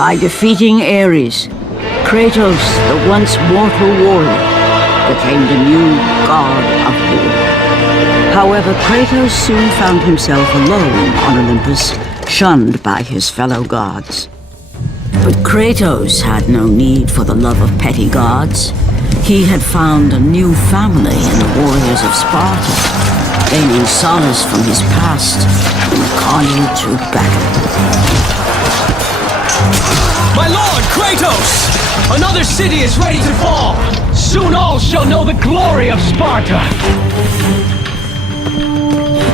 By defeating Ares, Kratos, the once mortal warrior, became the new god of war. However, Kratos soon found himself alone on Olympus, shunned by his fellow gods. But Kratos had no need for the love of petty gods. He had found a new family in the warriors of Sparta, gaining solace from his past in the carnage of battle. My lord, Kratos! Another city is ready to fall! Soon all shall know the glory of Sparta!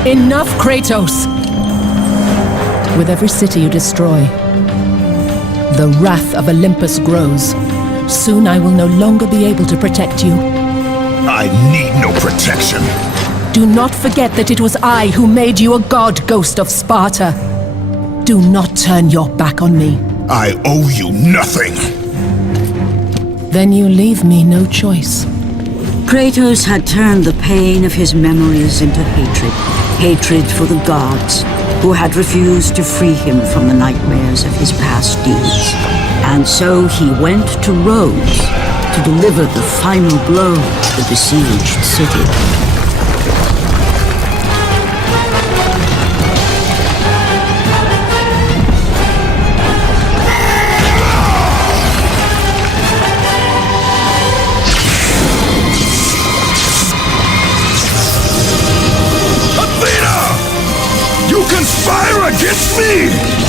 Enough, Kratos! With every city you destroy, the wrath of Olympus grows. Soon I will no longer be able to protect you. I need no protection. Do not forget that it was I who made you a god, Ghost of Sparta. Do not turn your back on me. I owe you nothing. Then you leave me no choice. Kratos had turned the pain of his memories into hatred. Hatred for the gods, who had refused to free him from the nightmares of his past deeds. And so he went to Rhodes to deliver the final blow to the besieged city. Conspire against me!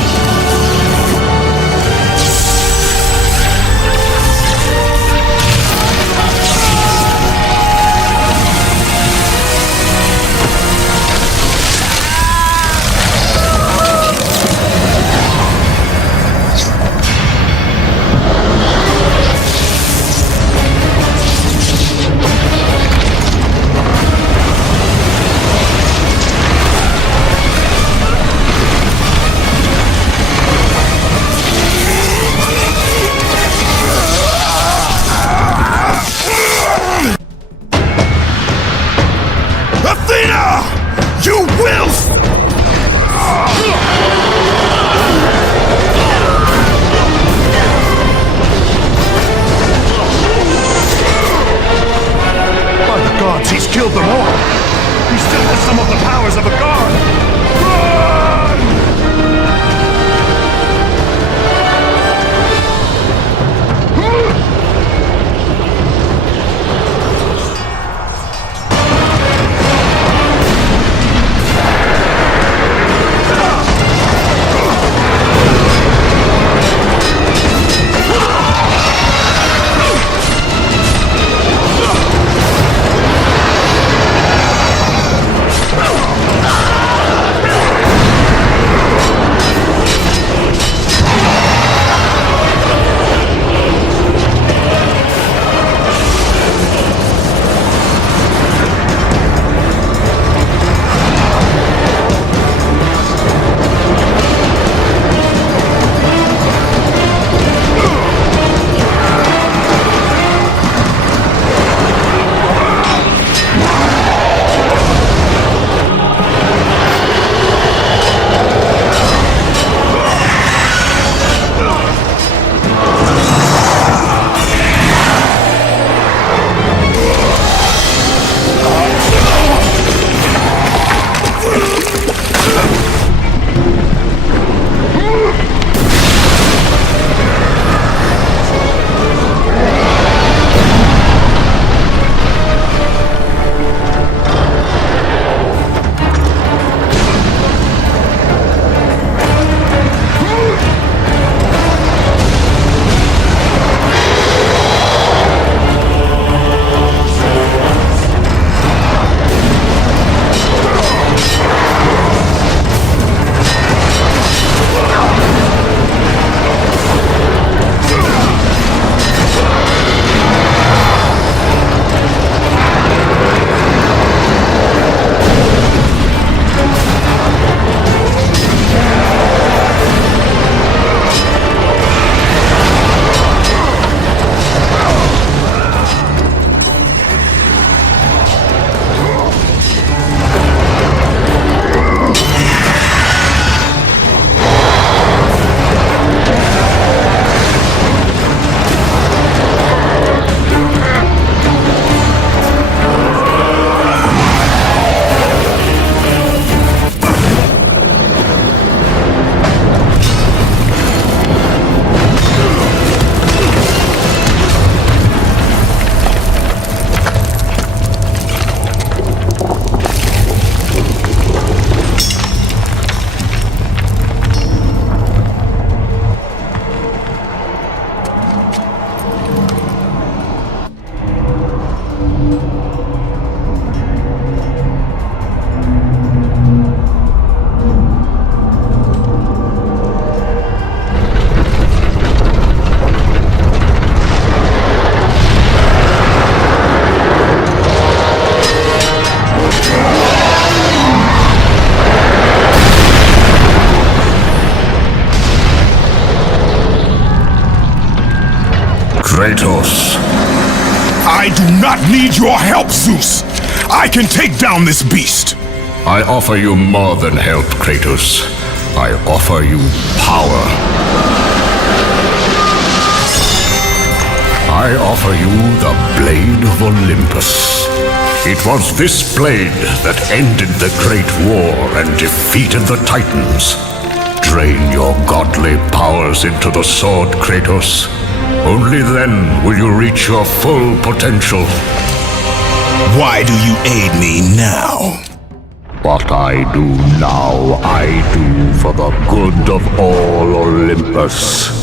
Kratos. I do not need your help, Zeus. I can take down this beast. I offer you more than help, Kratos. I offer you power. I offer you the Blade of Olympus. It was this blade that ended the Great War and defeated the Titans. Drain your godly powers into the sword, Kratos. Only then will you reach your full potential. Why do you aid me now? What I do now, I do for the good of all Olympus.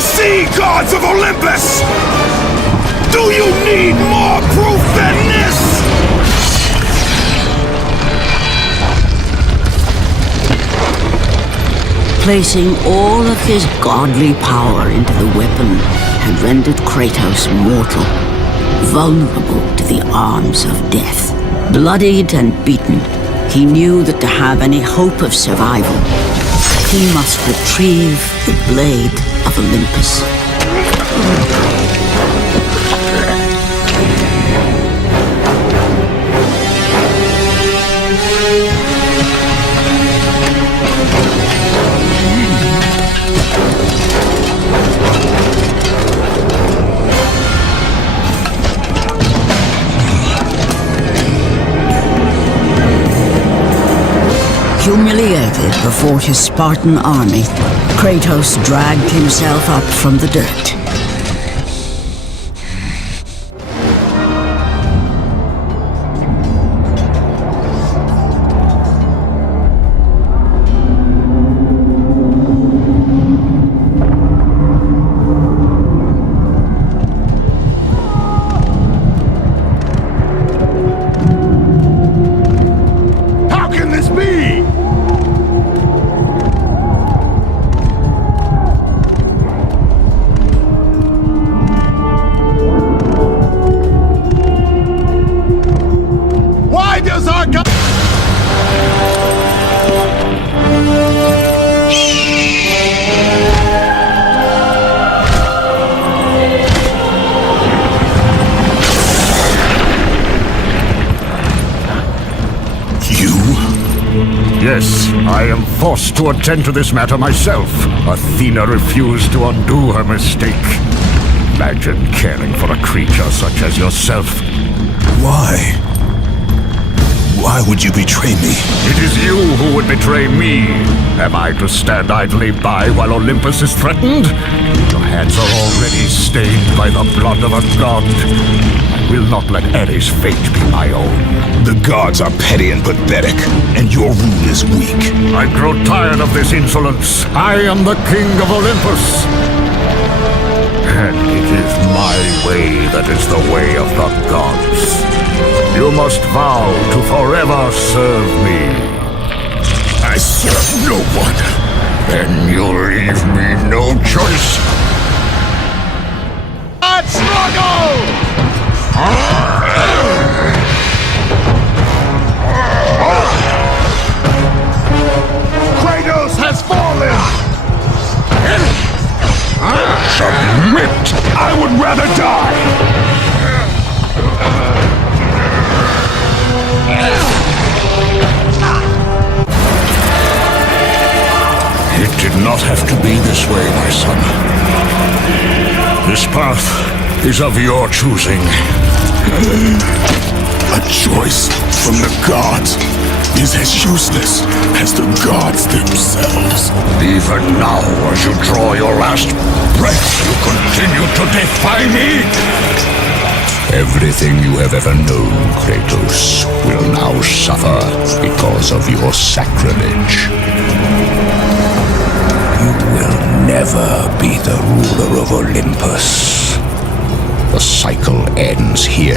See, gods of Olympus! Do you need more proof than this? Placing all of his godly power into the weapon had rendered Kratos mortal, vulnerable to the arms of death. Bloodied and beaten, he knew that to have any hope of survival, he must retrieve the Blade of Olympus. Humiliated before his Spartan army, Kratos dragged himself up from the dirt. How can this be? Why does our God... Yes, I am forced to attend to this matter myself. Athena refused to undo her mistake. imagine caring for a creature such as yourself. Why? Why would you betray me? It is you who would betray me. Am I to stand idly by while Olympus is threatened? Your hands are already stained by the blood of a god. I will not let Ares' fate be my own. The gods are petty and pathetic, and your rule is weak. I grow tired of this insolence. I am the king of Olympus. And it is my way that is the way of the gods. You must vow to forever serve me. I serve no one. Then you leave me no choice. Let's struggle! Kratos has fallen! Submit! I would rather die! It did not have to be this way, my son. This path is of your choosing. A choice from the gods is as useless as the gods themselves. Even now, as you draw your last breath, you continue to defy me? Everything you have ever known, Kratos, will now suffer because of your sacrilege. You will never be the ruler of Olympus. The cycle ends here.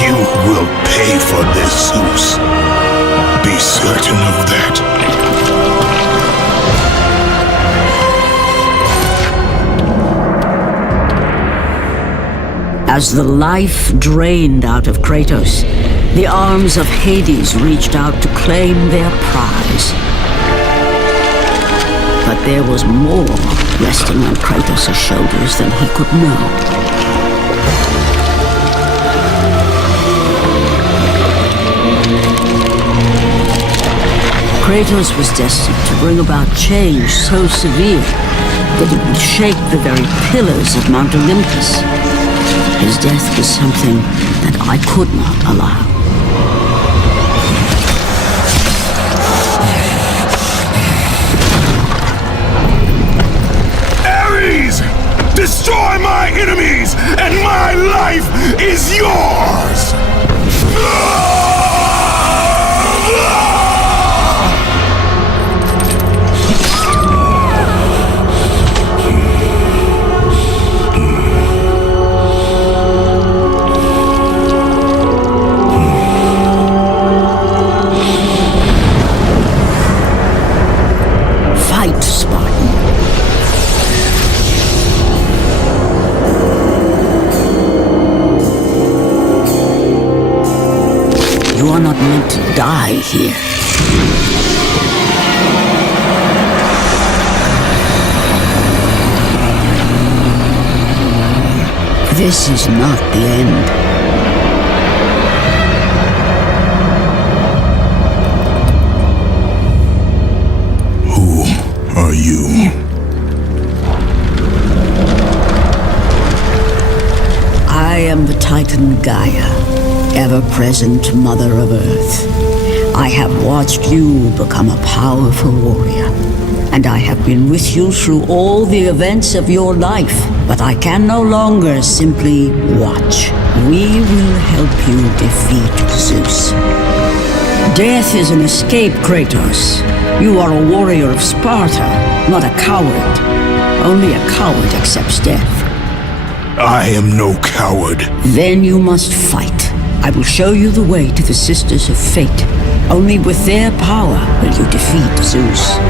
You will pay for this, Zeus. Be certain of that. As the life drained out of Kratos, the arms of Hades reached out to claim their prize. But there was more resting on Kratos' shoulders than he could know. Kratos was destined to bring about change so severe that it would shake the very pillars of Mount Olympus. His death was something that I could not allow. Ares! Destroy my enemies, and my life is yours! Fight, Spartan. You are not meant to die here. This is not the end. Are you? I am the Titan Gaia, ever-present Mother of Earth. I have watched you become a powerful warrior, and I have been with you through all the events of your life, but I can no longer simply watch. We will help you defeat Zeus. Death is an escape, Kratos. You are a warrior of Sparta, not a coward. Only a coward accepts death. I am no coward. Then you must fight. I will show you the way to the Sisters of Fate. Only with their power will you defeat Zeus.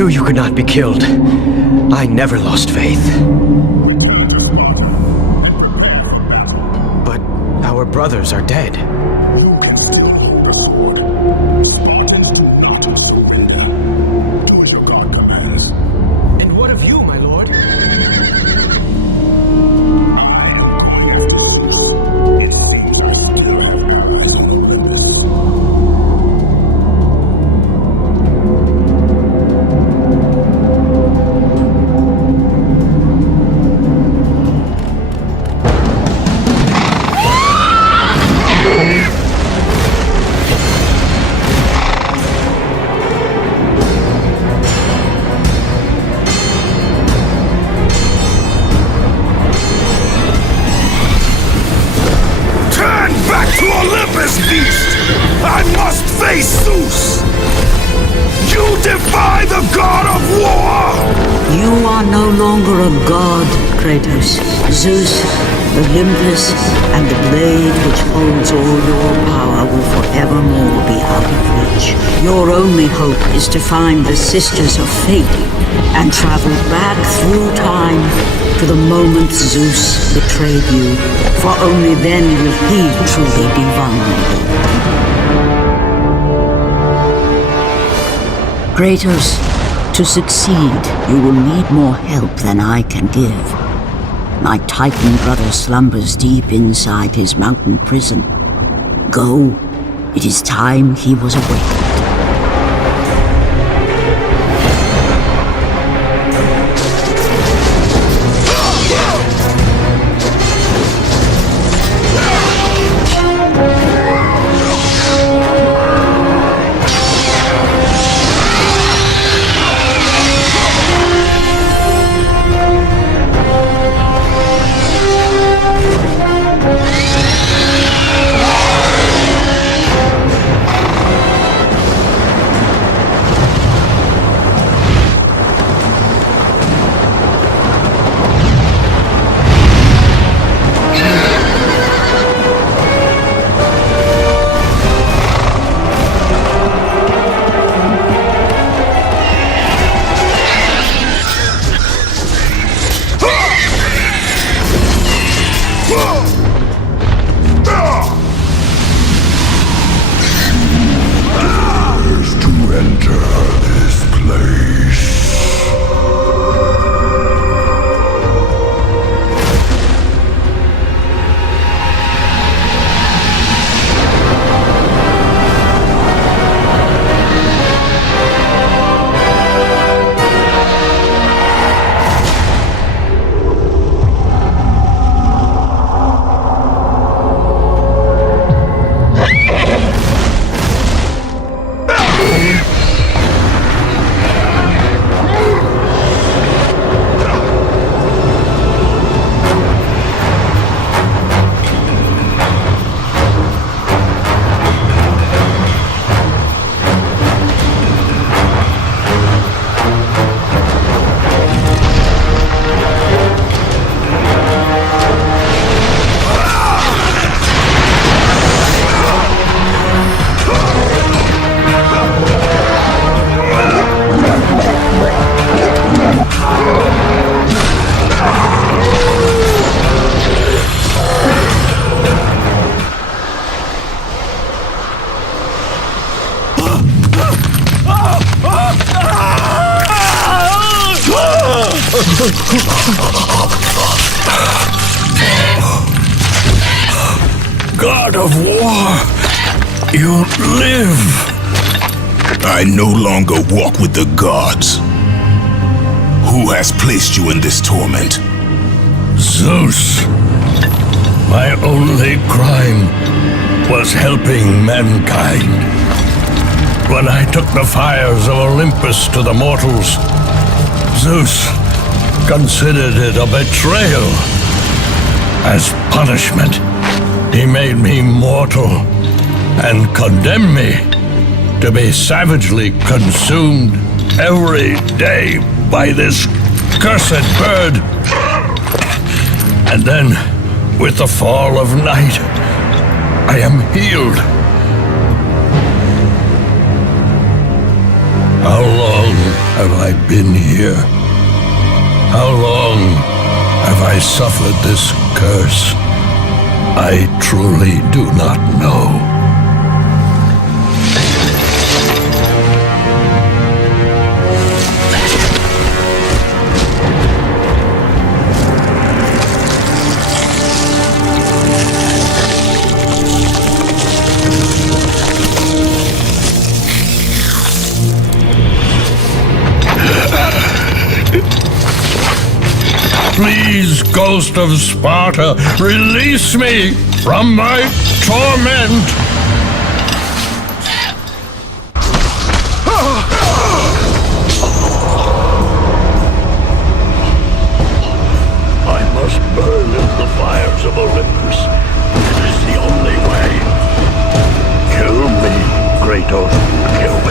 knew you could not be killed. I never lost faith. But our brothers are dead. You can still hold the sword. Spartans do not surrender. Do as your god commands. And what of you, my lord? I must face Zeus! You defy the god of war! You are no longer a god, Kratos. Zeus, Olympus, and the blade which holds all your power will forevermore be out of reach. Your only hope is to find the Sisters of Fate and travel back through time to the moment Zeus betrayed you, for only then will he truly be vulnerable. Kratos, to succeed, you will need more help than I can give. My Titan brother slumbers deep inside his mountain prison. Go, it is time he was awakened. God of war, you live. I no longer walk with the gods. Who has placed you in this torment? Zeus, my only crime was helping mankind. When I took the fires of Olympus to the mortals, Zeus considered it a betrayal. As punishment, he made me mortal and condemned me to be savagely consumed every day by this cursed bird. And then, with the fall of night, I am healed. How long long have I been here? How long have I suffered this curse? I truly do not know. Please, Ghost of Sparta, release me from my torment! I must burn in the fires of Olympus. It is the only way. Kill me, Kratos. Kill me.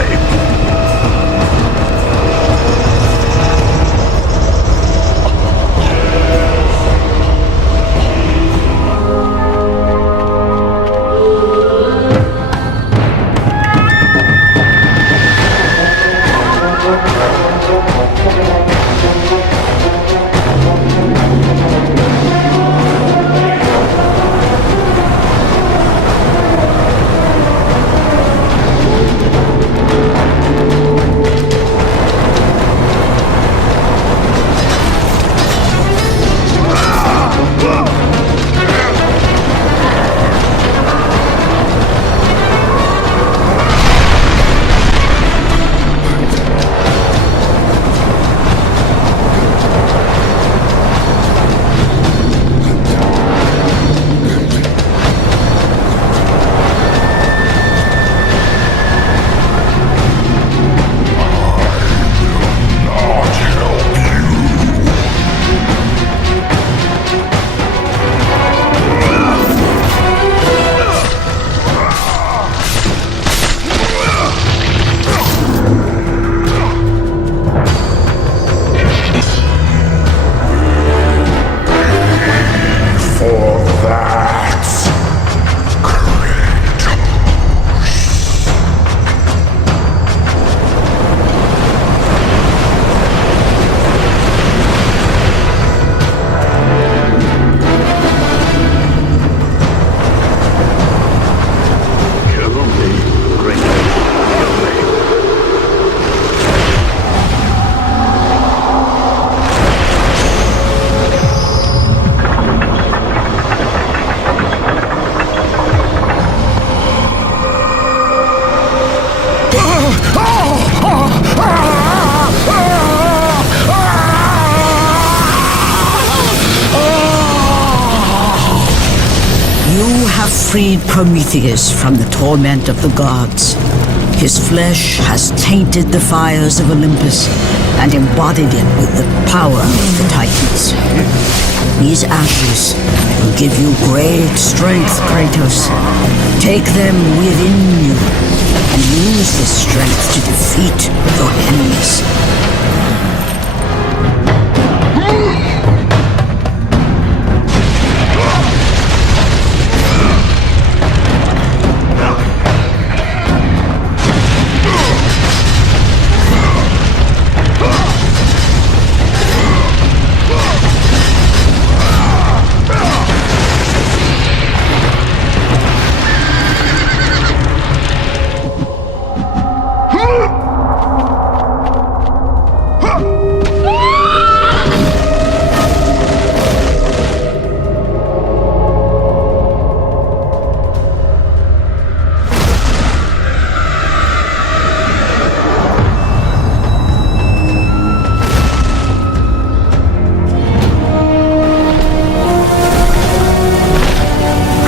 Freed Prometheus from the torment of the gods. His flesh has tainted the fires of Olympus and embodied it with the power of the Titans. These ashes will give you great strength, Kratos. Take them within you and use this strength to defeat your enemies.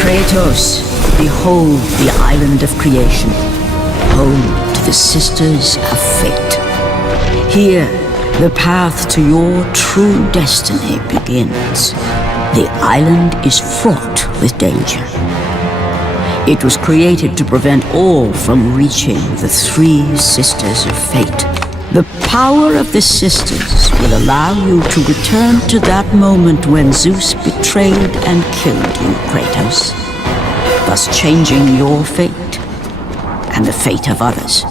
Kratos, behold the island of creation, home to the Sisters of Fate. Here, the path to your true destiny begins. The island is fraught with danger. It was created to prevent all from reaching the three Sisters of Fate. The power of the Sisters will allow you to return to that moment when Zeus betrayed and killed you, Kratos, thus changing your fate and the fate of others.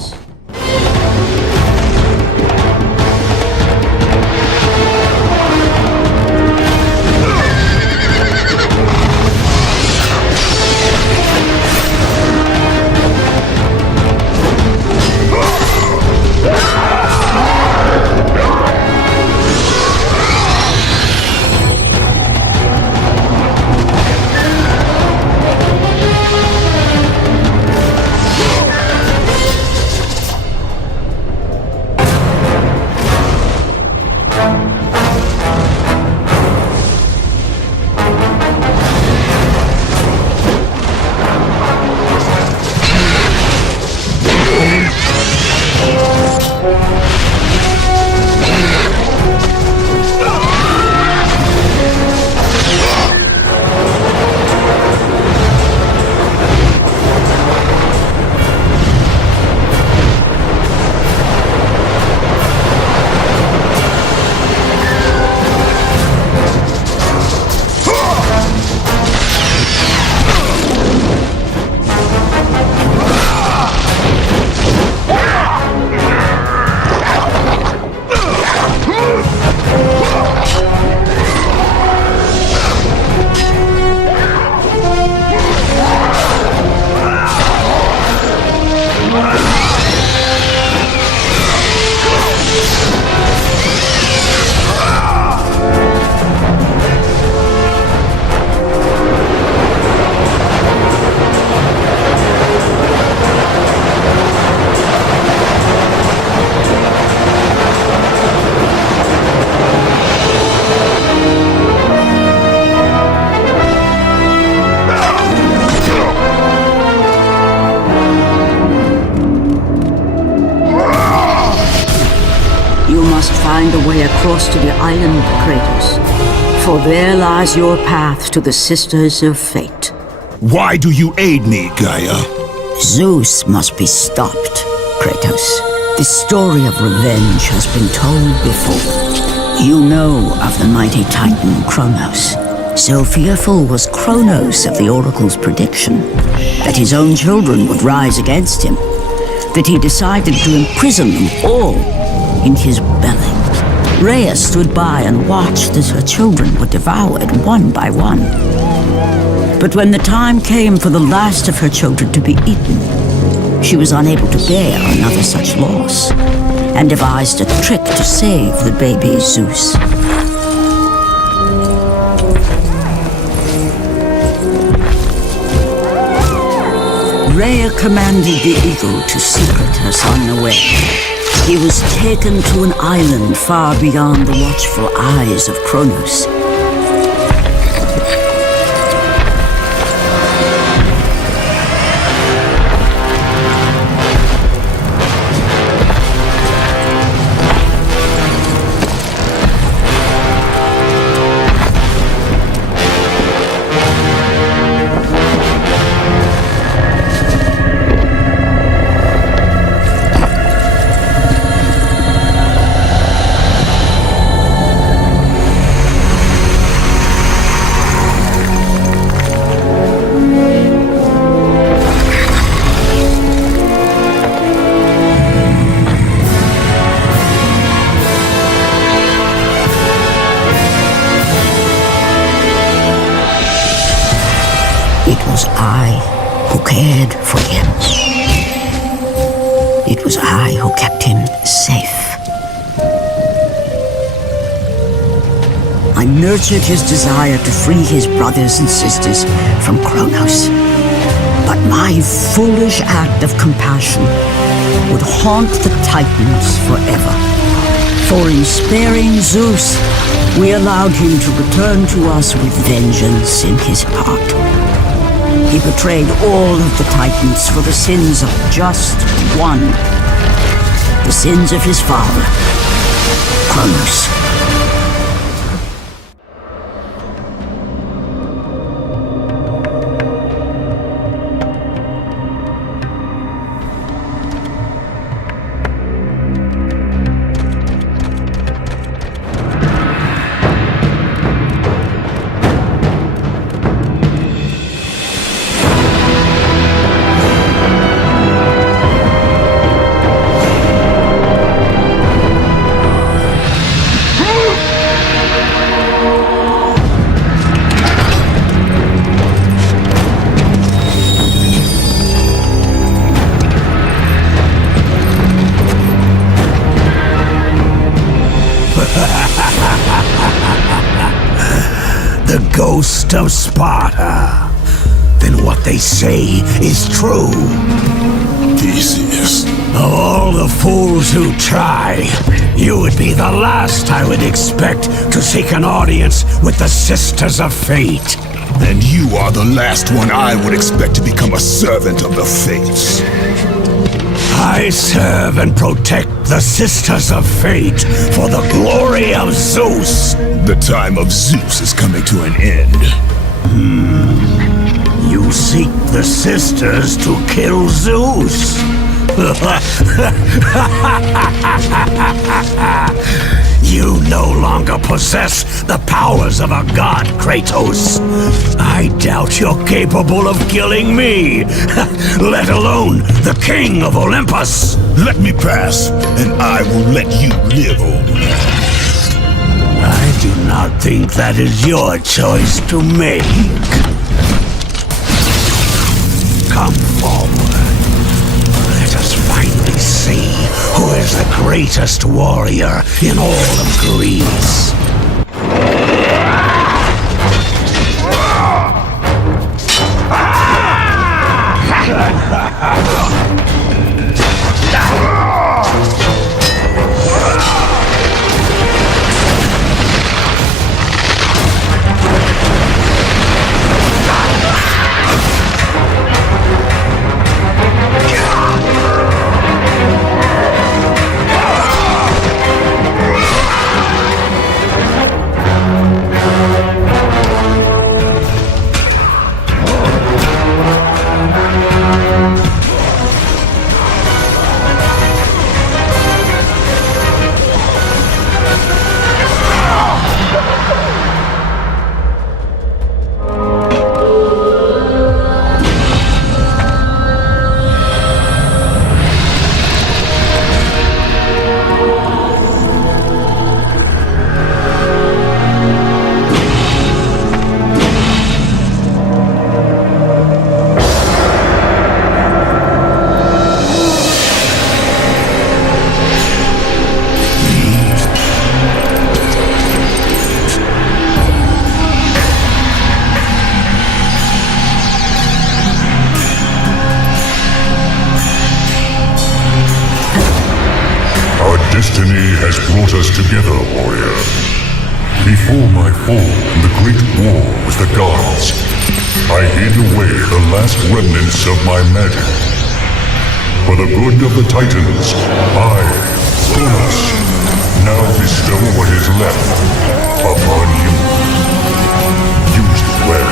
find a way across to the island, Kratos. For there lies your path to the Sisters of Fate. Why do you aid me, Gaia? Zeus must be stopped, Kratos. The story of revenge has been told before. You know of the mighty Titan Kronos. So fearful was Kronos of the Oracle's prediction that his own children would rise against him, that he decided to imprison them all in his belly. Rhea stood by and watched as her children were devoured one by one. But when the time came for the last of her children to be eaten, she was unable to bear another such loss, and devised a trick to save the baby Zeus. Rhea commanded the eagle to secret her son away. He was taken to an island far beyond the watchful eyes of Kronos. It was I who cared for him. It was I who kept him safe. I nurtured his desire to free his brothers and sisters from Kronos. But my foolish act of compassion would haunt the Titans forever. For in sparing Zeus, we allowed him to return to us with vengeance in his heart. He betrayed all of the Titans for the sins of just one. The sins of his father, Kronos. The ghost of Sparta. Then what they say is true. Theseus. Of all the fools who try, you would be the last I would expect to seek an audience with the Sisters of Fate. And you are the last one I would expect to become a servant of the Fates. I serve and protect the Sisters of Fate for the glory of Zeus. The time of Zeus is coming to an end. You seek the Sisters to kill Zeus. You no longer possess the powers of a god, Kratos. I doubt you're capable of killing me, let alone the king of Olympus. Let me pass, and I will let you live, old man. I do not think that is your choice to make. Come forward. Let us finally see who is the greatest warrior in all of Greece. us together, warrior. Before my fall in the great war with the gods, I hid away the last remnants of my magic. For the good of the Titans, I, Kronos, now bestow what is left upon you. Use it well.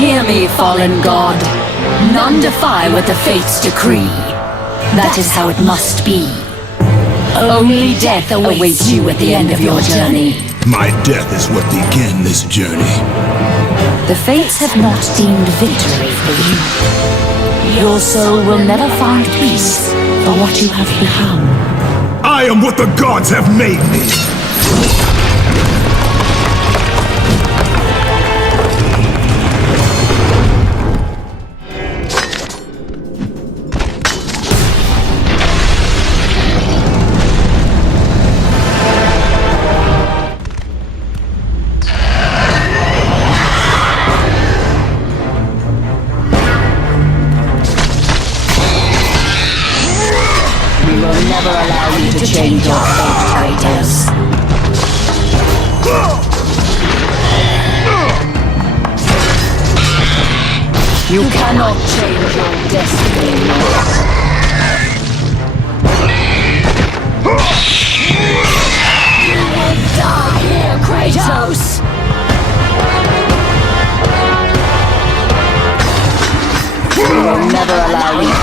Hear me, fallen god. None defy what the fates decree. That is how it must be. Only death awaits you at the end of your journey. My death is what began this journey. The fates have not deemed victory for you. Your soul will never find peace for what you have become. I am what the gods have made me! Never allow you to change your fate, Kratos. You cannot change your destiny. You will die here, Kratos! We will never allow you.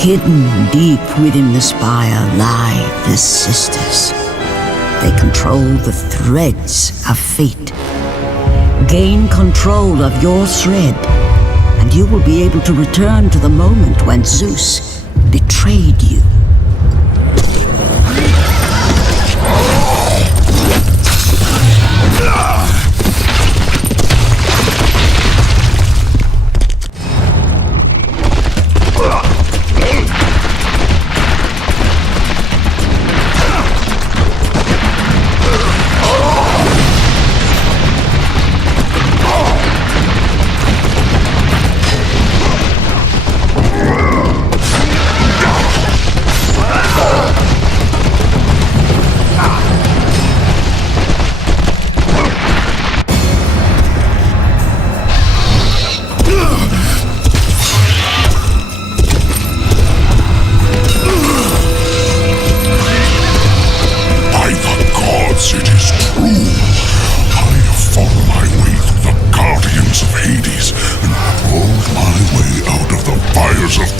Hidden deep within the spire lie the sisters. They control the threads of fate. Gain control of your thread, and you will be able to return to the moment when Zeus betrayed you.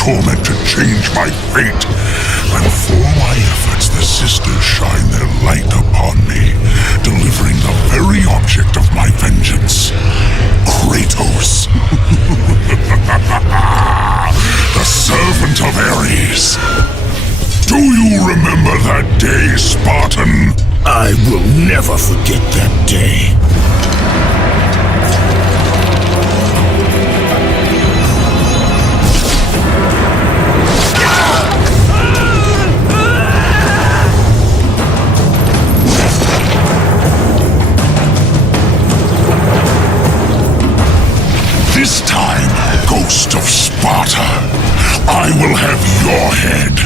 torment to change my fate. And for my efforts, the sisters shine their light upon me, delivering the very object of my vengeance, Kratos. The servant of Ares. Do you remember that day, Spartan? I will never forget that day. This time, Ghost of Sparta, I will have your head.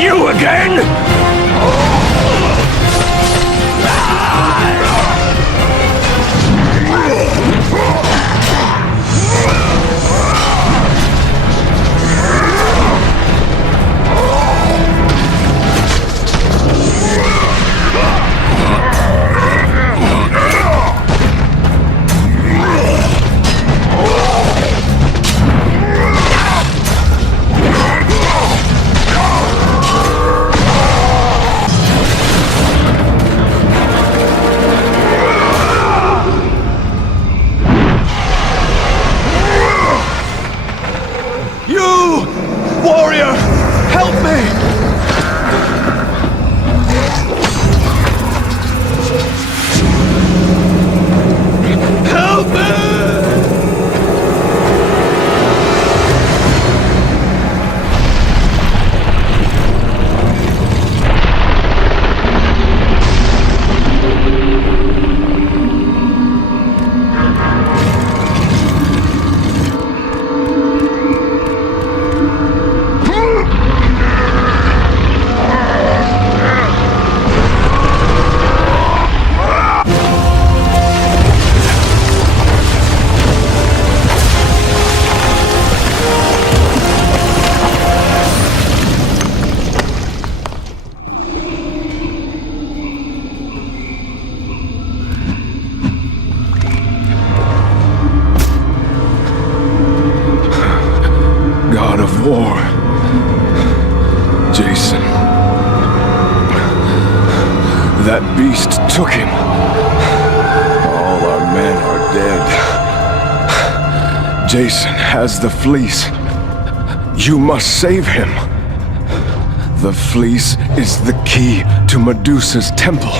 You again? Warrior, help me! Help me! God of War, Jason. That beast took him. All our men are dead. Jason has the fleece. You must save him. The fleece is the key to Medusa's temple.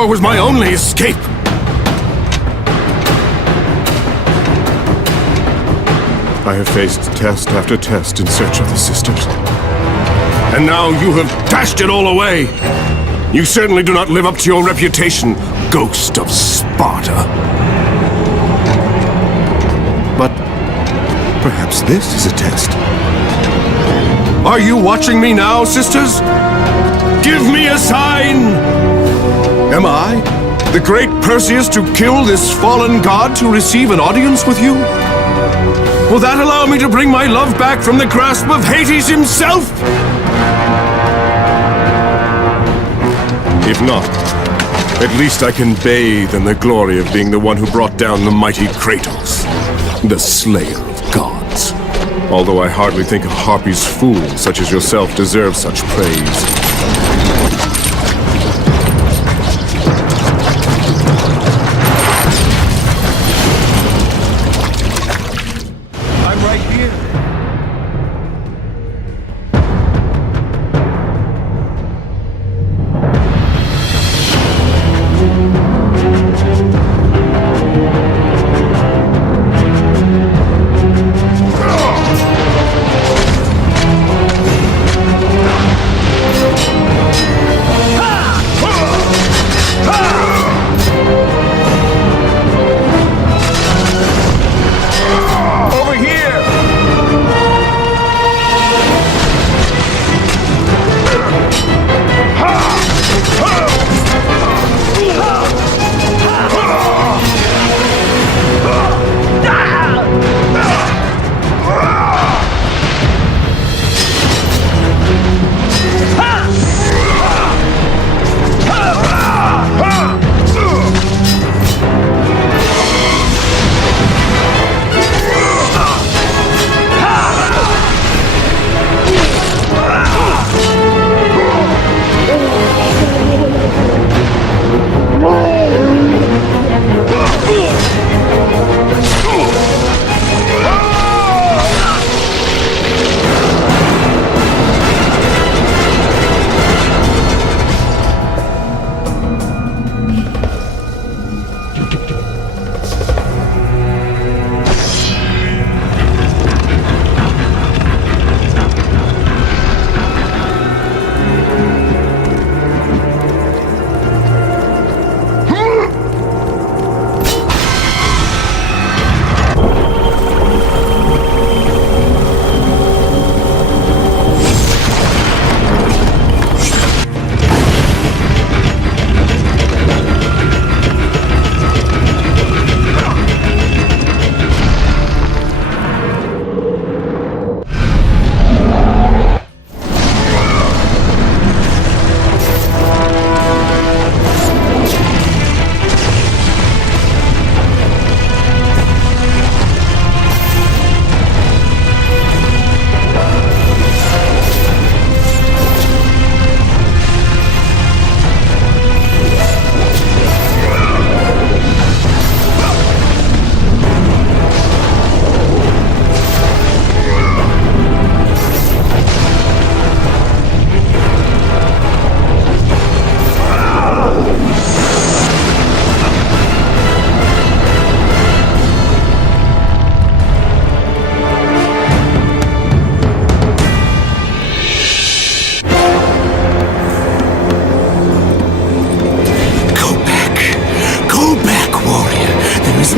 war was my only escape. I have faced test after test in search of the sisters. And now you have dashed it all away. You certainly do not live up to your reputation, ghost of Sparta. But perhaps this is a test. Are you watching me now, sisters? Give me a sign! Am I, the great Perseus, to kill this fallen god to receive an audience with you? Will that allow me to bring my love back from the grasp of Hades himself? If not, at least I can bathe in the glory of being the one who brought down the mighty Kratos, the slayer of gods. Although I hardly think a Harpy's fool such as yourself deserves such praise.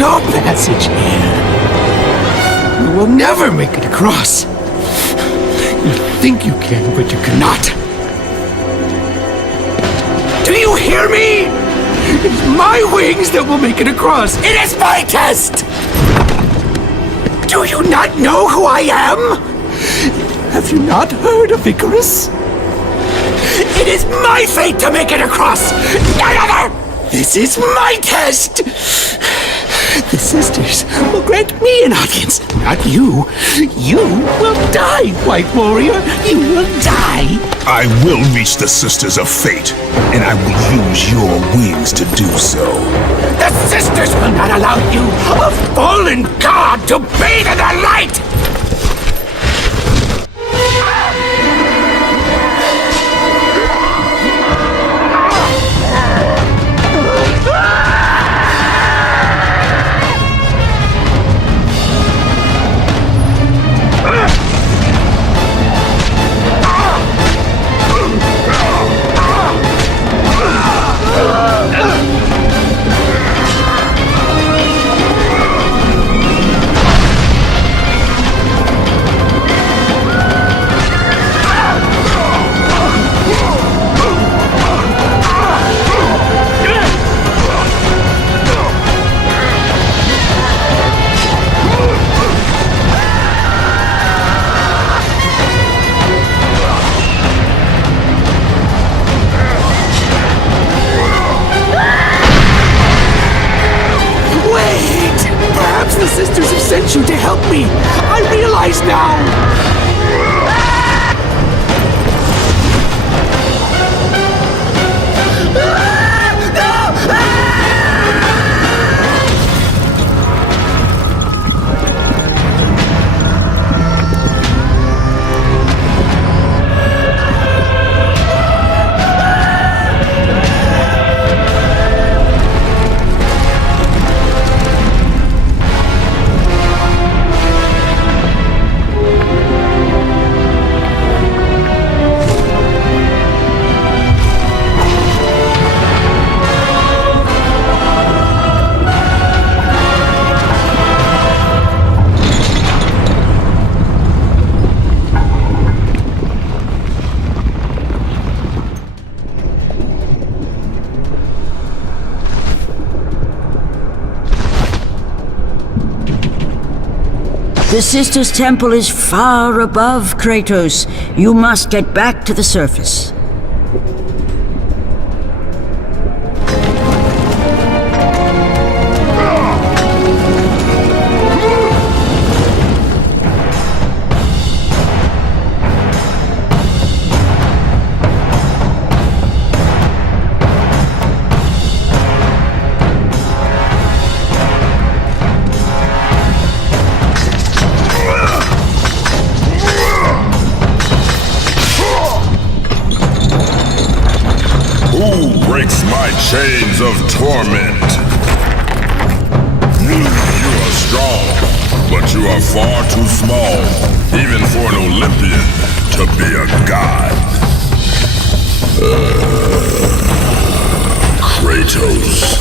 no passage here. You will never make it across. You think you can, but you cannot. Do you hear me? It is my wings that will make it across. It is my test! Do you not know who I am? Have you not heard of Icarus? It is my fate to make it across! None other! This is my test! The sisters will grant me an audience, not you. You will die, White Warrior. You will die. I will reach the Sisters of Fate, and I will use your wings to do so. The sisters will not allow you, a fallen god, to bathe in the light! The Sisters' Temple is far above, Kratos. You must get back to the surface. Chains of torment. You are strong, but you are far too small, even for an Olympian, to be a god. Kratos.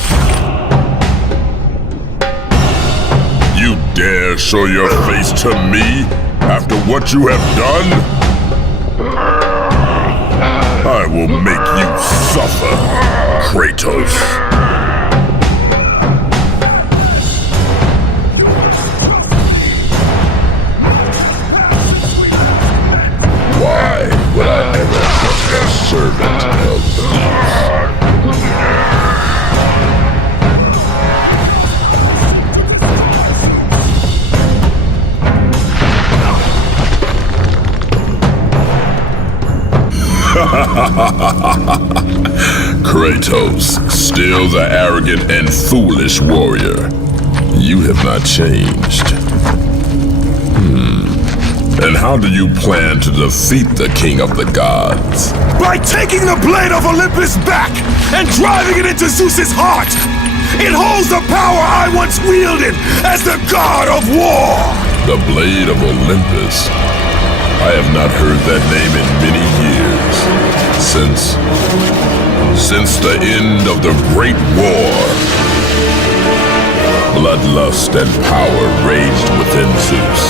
You dare show your face to me after what you have done? I will make you suffer, Kratos. Why would I ever be a servant of Zeus? Kratos, still the arrogant and foolish warrior. You have not changed. And how do you plan to defeat the King of the Gods? By taking the blade of Olympus back and driving it into Zeus's heart! It holds the power I once wielded as the god of war! The blade of Olympus? I have not heard that name in many years. Since the end of the Great War. Bloodlust and power raged within Zeus.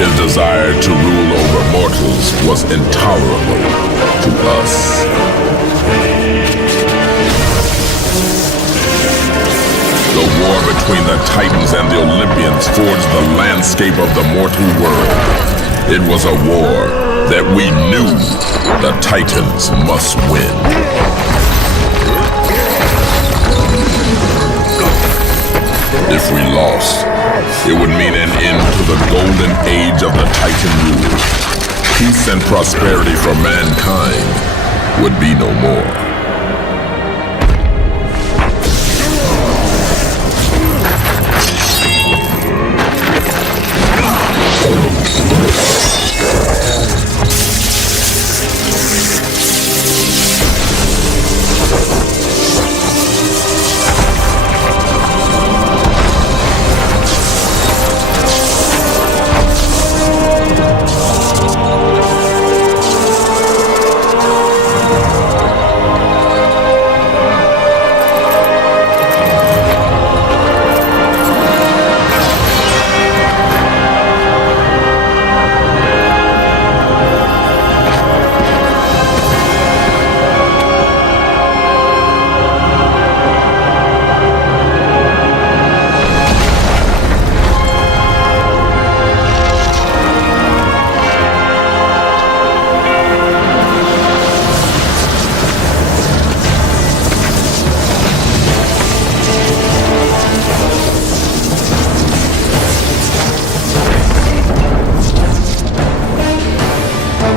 His desire to rule over mortals was intolerable to us. The war between the Titans and the Olympians forged the landscape of the mortal world. It was a war that we knew the Titans must win. If we lost, it would mean an end to the golden age of the Titan rule. Peace and prosperity for mankind would be no more.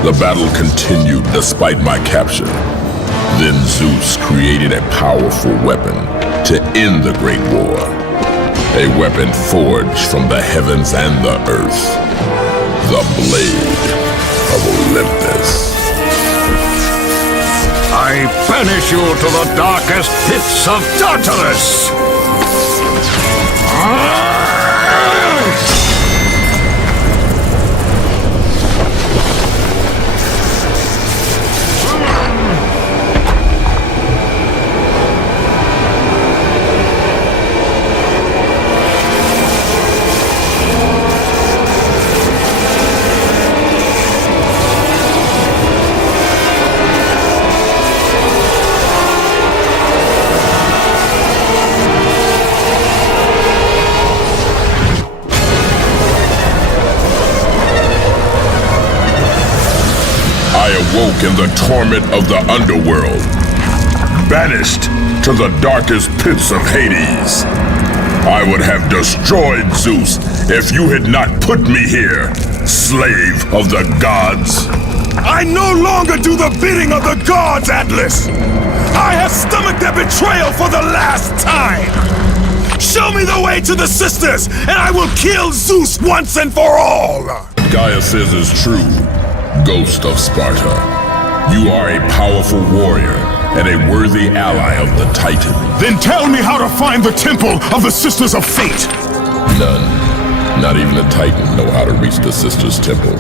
The battle continued despite my capture. Then Zeus created a powerful weapon to end the Great War. A weapon forged from the heavens and the earth. The Blade of Olympus. I banish you to the darkest pits of Tartarus! awoke in the torment of the underworld, banished to the darkest pits of Hades. I would have destroyed Zeus if you had not put me here, slave of the gods. I no longer do the bidding of the gods, Atlas! I have stomached their betrayal for the last time! Show me the way to the sisters, and I will kill Zeus once and for all! Gaia says is true, Ghost of Sparta. You are a powerful warrior and a worthy ally of the Titan. Then tell me how to find the temple of the Sisters of Fate! None, not even the Titan, know how to reach the Sisters' Temple.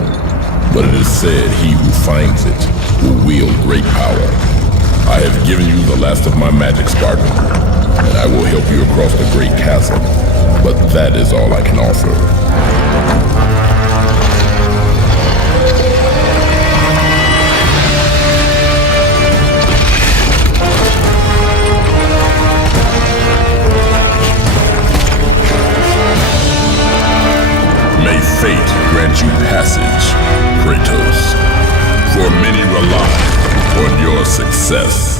But it is said he who finds it will wield great power. I have given you the last of my magic, Spartan, and I will help you across the great chasm. But that is all I can offer. May fate grant you passage, Kratos, for many rely on your success.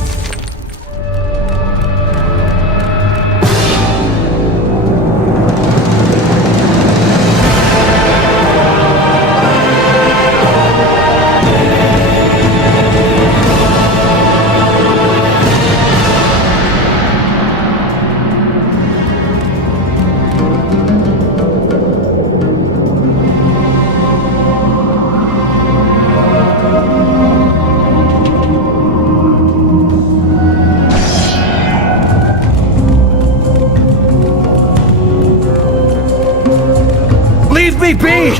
Leave me be!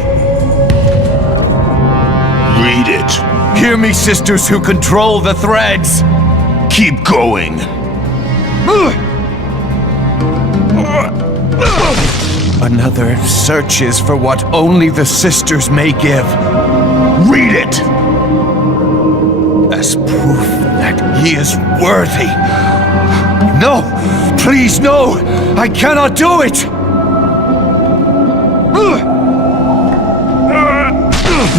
Read it. Hear me, sisters who control the threads. Keep going. Another searches for what only the sisters may give. Read it! As proof that he is worthy. No! Please, no! I cannot do it!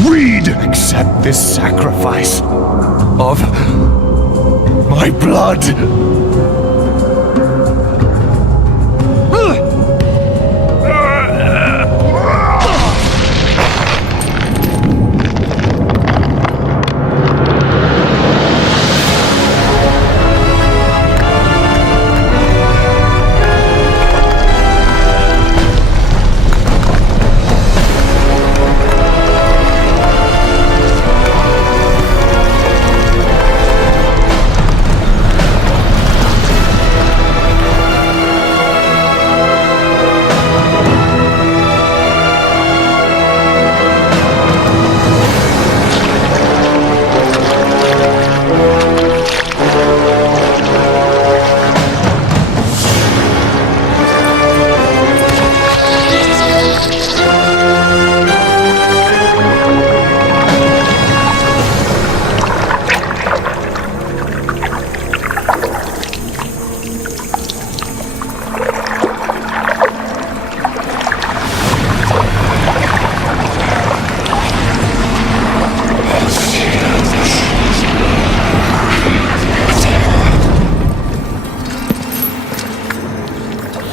Read! Accept this sacrifice of my blood.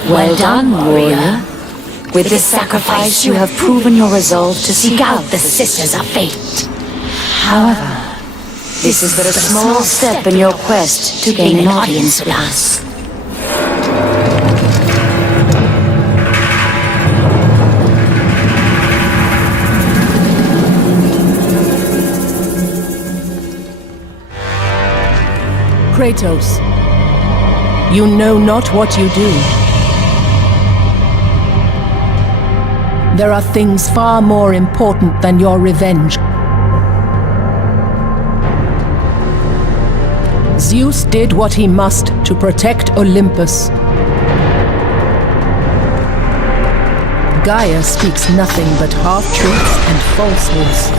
Well done, warrior. With this sacrifice, you have proven your resolve to seek out the Sisters of Fate. However, this is but a small step in your quest to gain an audience with us. Kratos, you know not what you do. There are things far more important than your revenge. Zeus did what he must to protect Olympus. Gaia speaks nothing but half-truths and falsehoods.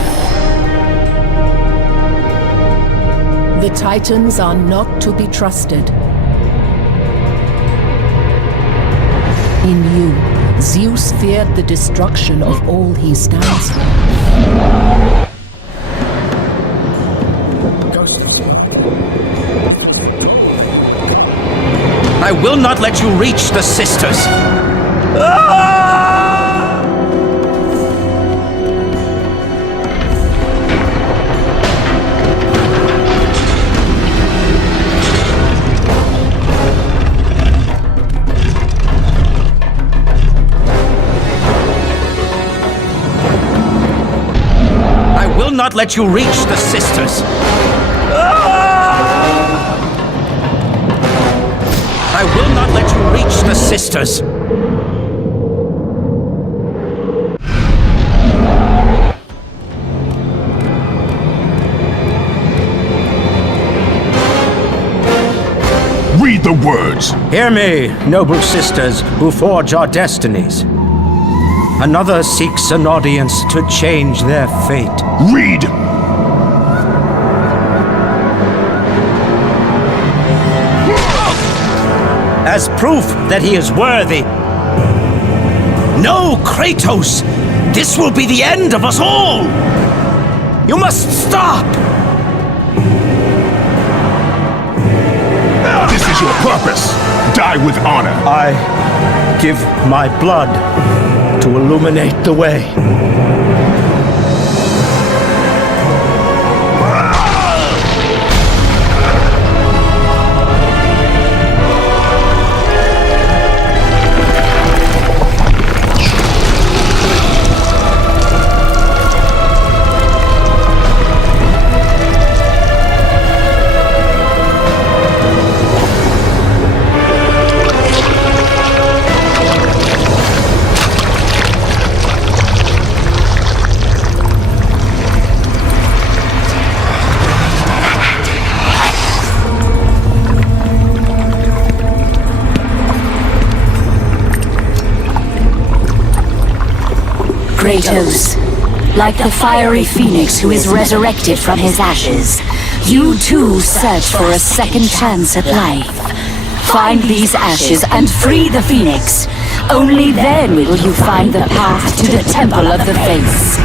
The Titans are not to be trusted. In you, Zeus feared the destruction of all he stands for. will not let you reach the sisters. I will not let you reach the sisters. I will not let you reach the sisters. Read the words. Hear me, noble sisters who forge our destinies. Another seeks an audience to change their fate. Read. As proof that he is worthy. No, Kratos! This will be the end of us all! You must stop! This is your purpose. Die with honor. I give my blood to illuminate the way. Kratos, like the fiery phoenix who is resurrected from his ashes, you too search for a second chance at life. Find these ashes and free the phoenix. Only then will you find the path to the Temple of the Face.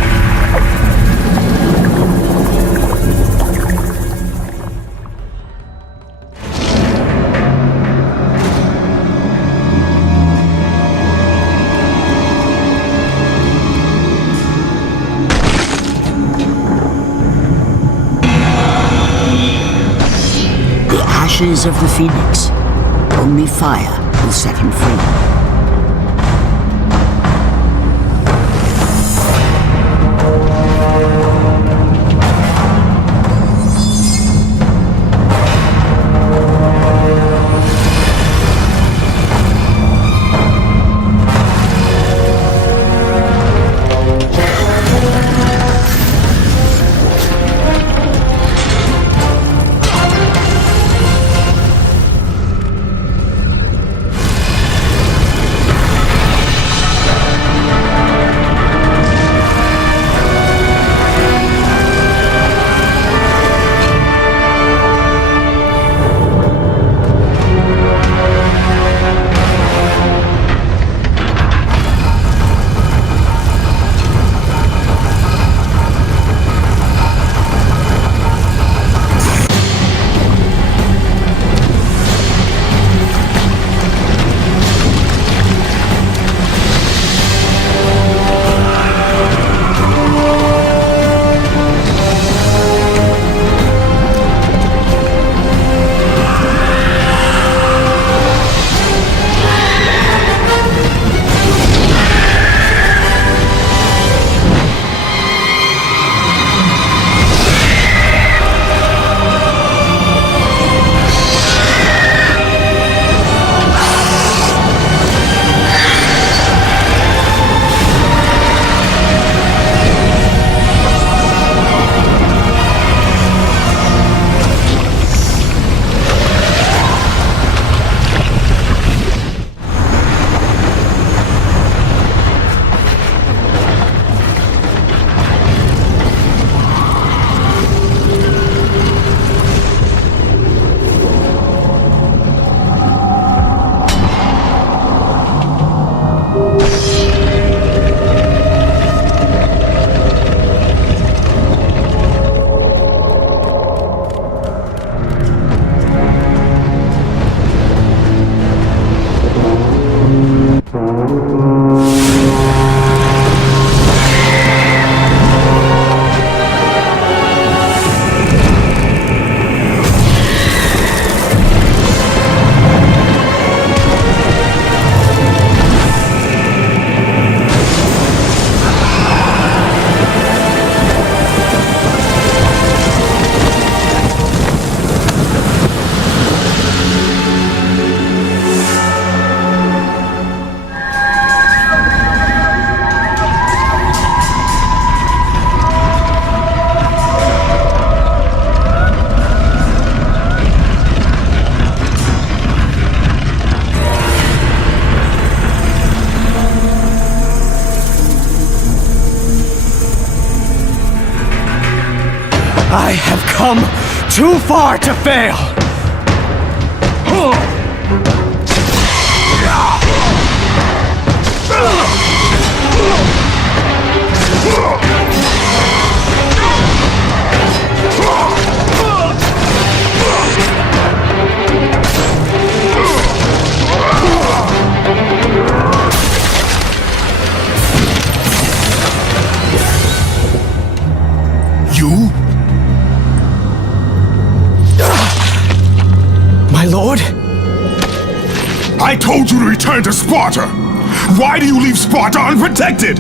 Ashes of the Phoenix. Only fire will set him free. I have come too far to fail! You? My lord? I told you to return to Sparta! Why do you leave Sparta unprotected?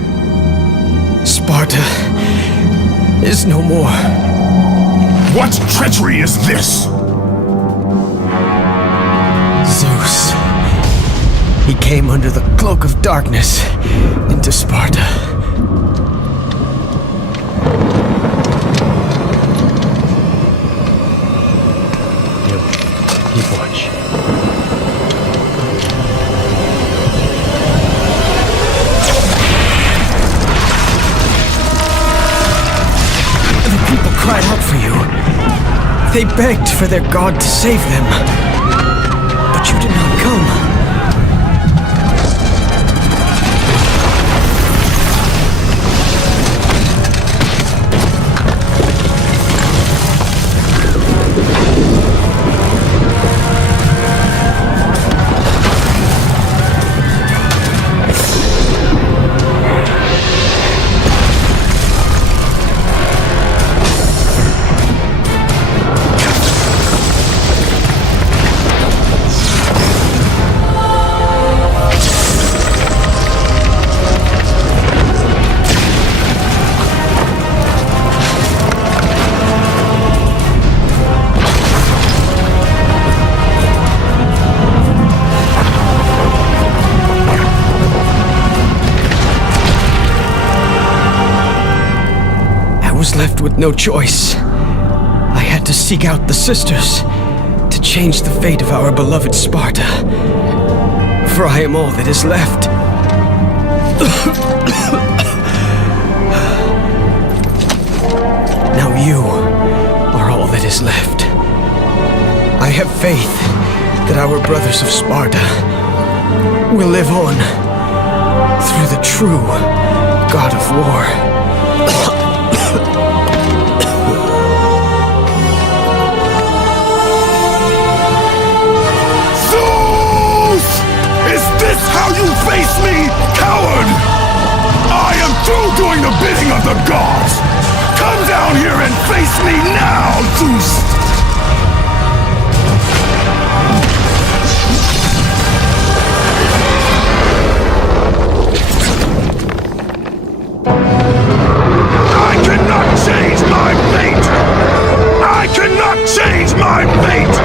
Sparta is no more. What treachery is this? Zeus. He came under the cloak of darkness into Sparta. Keep watch. The people cried out for you. They begged for their god to save them. But you did not come. Left with no choice. I had to seek out the sisters to change the fate of our beloved Sparta. For I am all that is left. Now you are all that is left. I have faith that our brothers of Sparta will live on through the true God of War. How you face me, coward! I am through doing the bidding of the gods! Come down here and face me now, Zeus! I cannot change my fate! I cannot change my fate!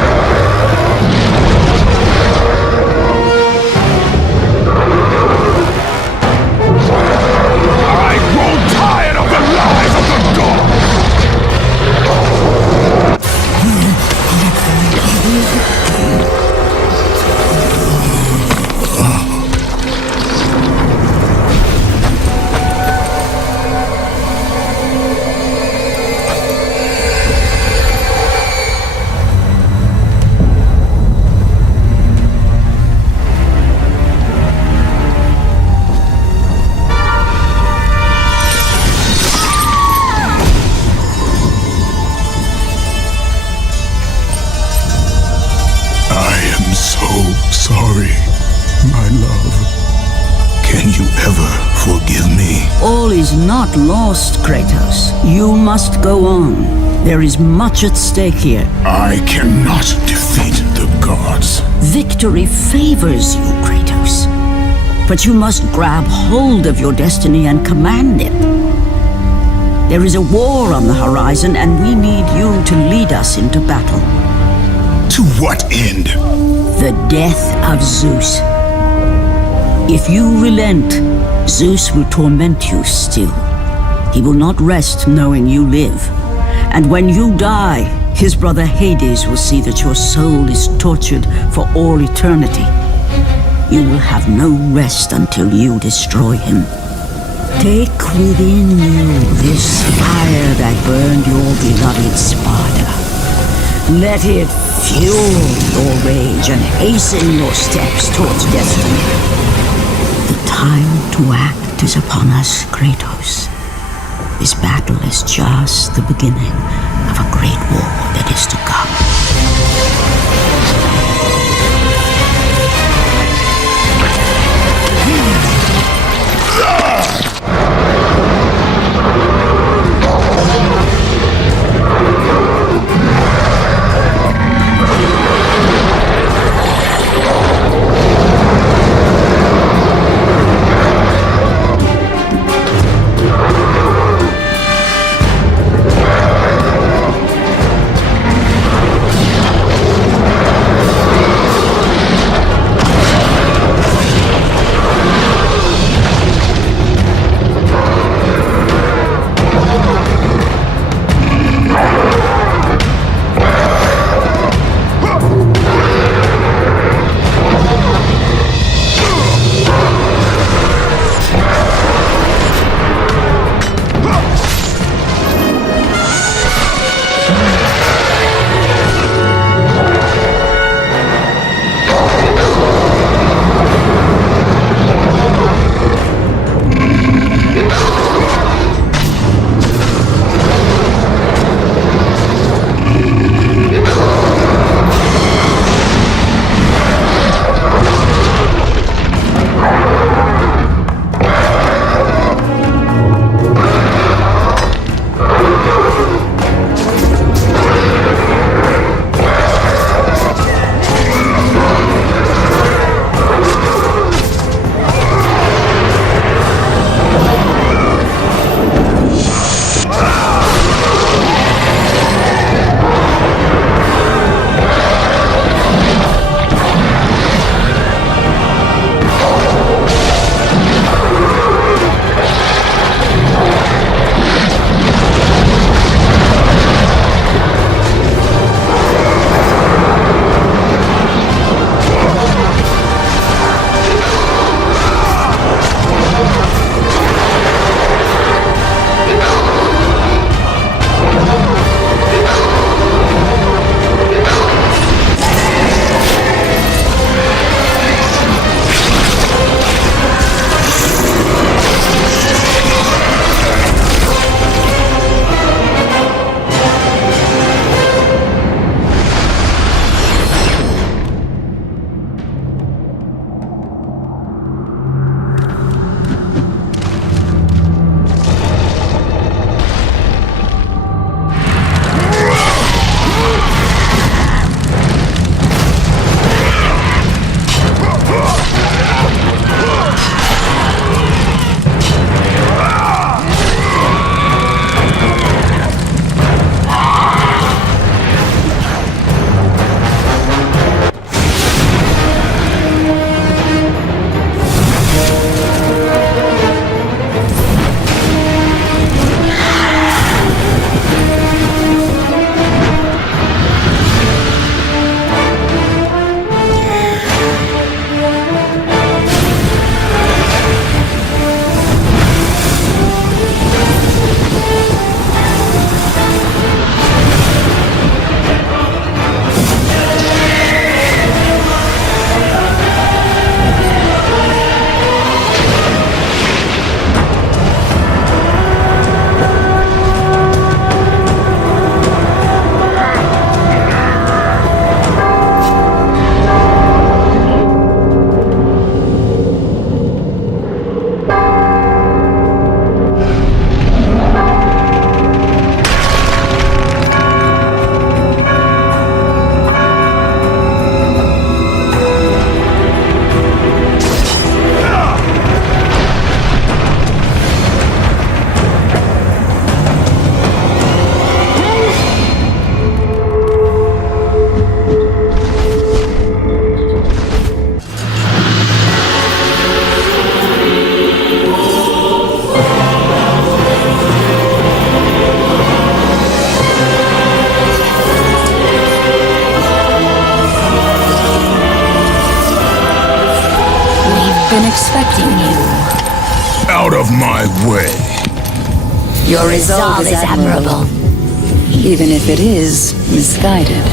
All is not lost, Kratos. You must go on. There is much at stake here. I cannot defeat the gods. Victory favors you, Kratos. But you must grab hold of your destiny and command it. There is a war on the horizon, and we need you to lead us into battle. To what end? The death of Zeus. If you relent, Zeus will torment you still. He will not rest knowing you live. And when you die, his brother Hades will see that your soul is tortured for all eternity. You will have no rest until you destroy him. Take within you this fire that burned your beloved Sparta. Let it fuel your rage and hasten your steps towards destiny. The time to act is upon us, Kratos. This battle is just the beginning of a great war that is to come. been expecting you. Out of my way. Your resolve is admirable, even if it is misguided.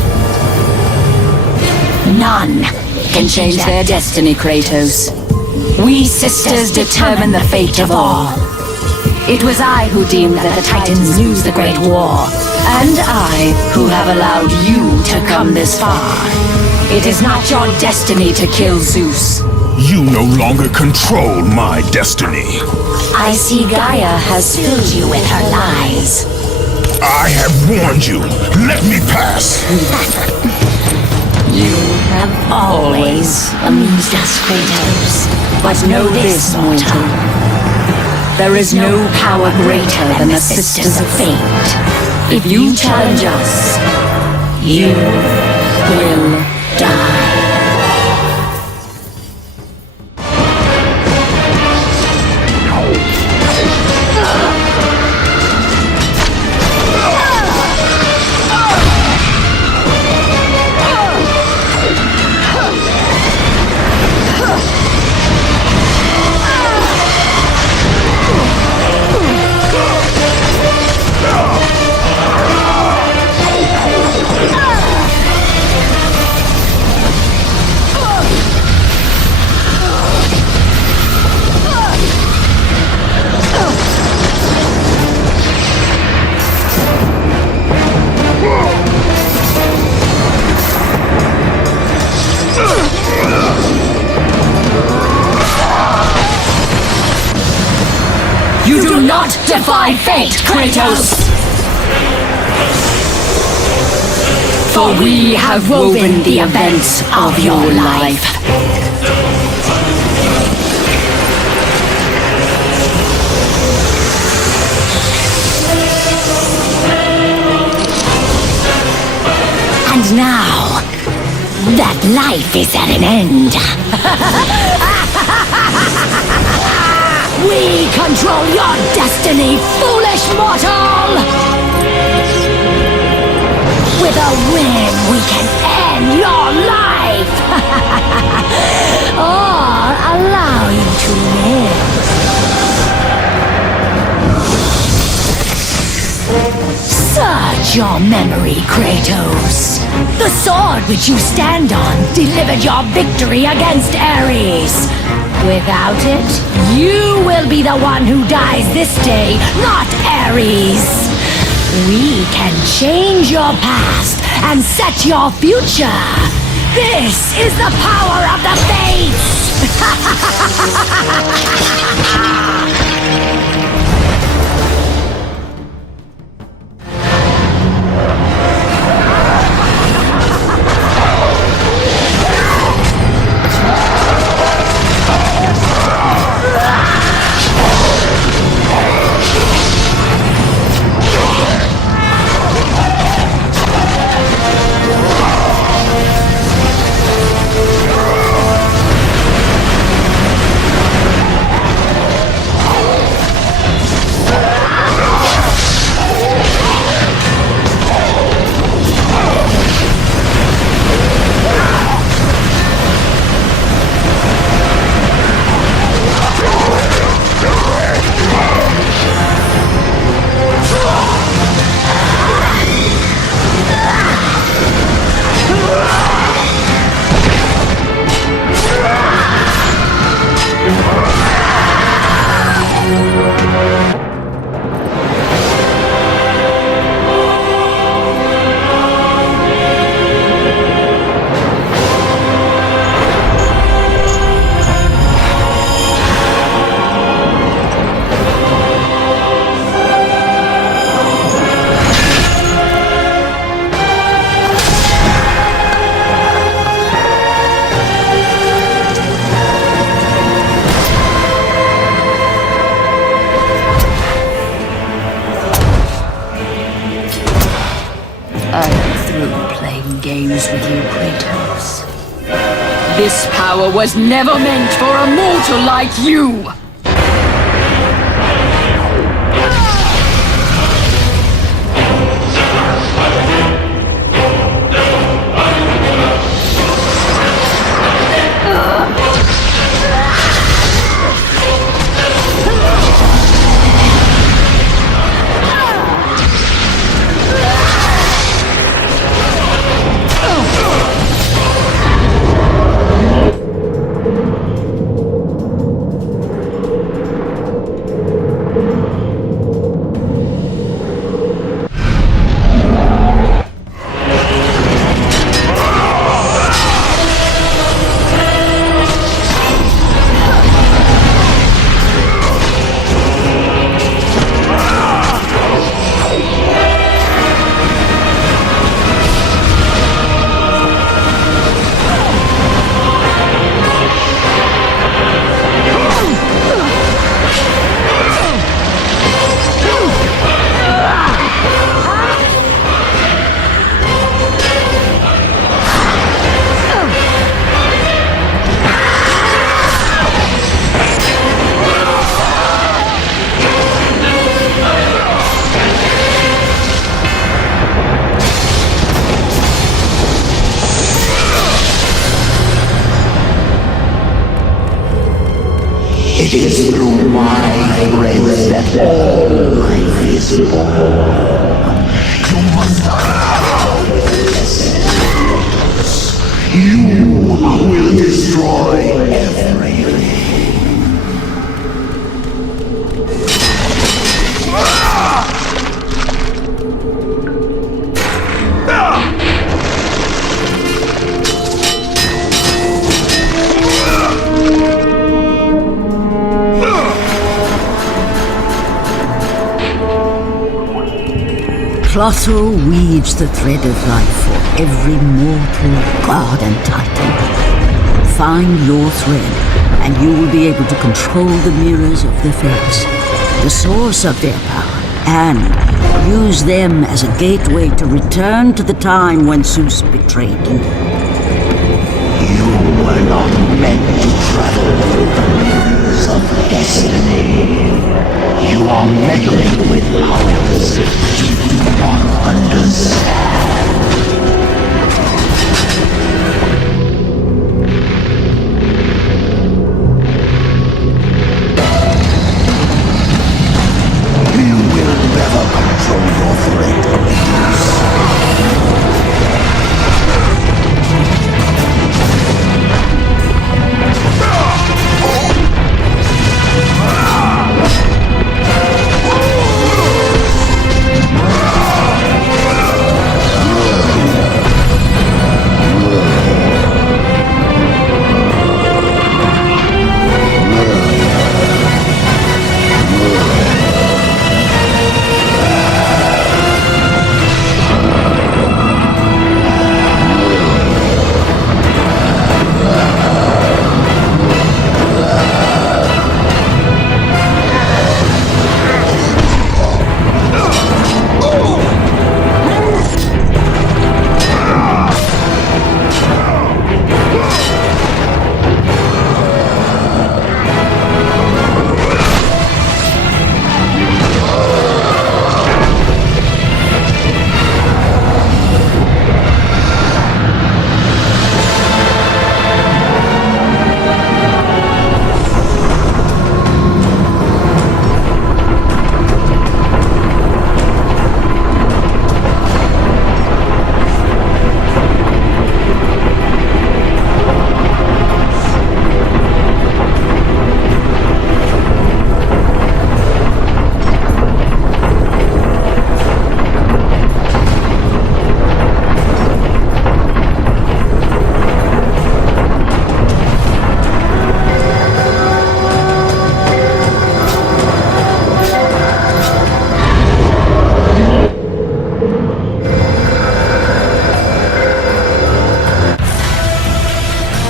None can change their destiny, Kratos. We sisters determine the fate of all. It was I who deemed that the Titans lose the Great War, and I who have allowed you to come this far. It is not your destiny to kill Zeus. You no longer control my destiny. I see Gaia has filled you with her lies. I have warned you. Let me pass. You have always amused us, Kratos. But know this, mortal. There is no power greater than the Sisters of Fate. If you challenge us, you will die. You do not defy fate, Kratos! For we have woven the events of your life. And now, that life is at an end. We control your destiny, foolish mortal! With a whim, we can end your life! Or allow you to live. Search your memory, Kratos. The sword which you stand on delivered your victory against Ares. Without it, you will be the one who dies this day, not Ares. We can change your past and set your future. This is the power of the Fates! Games with you, Kratos. This power was never meant for a mortal like you! It is through my grace that all life is born. You must not You will destroy everything. Clotho weaves the thread of life for every mortal, god and titan. Find your thread, and you will be able to control the mirrors of the fates, the source of their power, and use them as a gateway to return to the time when Zeus betrayed you. You were not meant to travel through the mirrors of destiny. You are meddling with powers you do not understand. You will never control your threat, Kratos.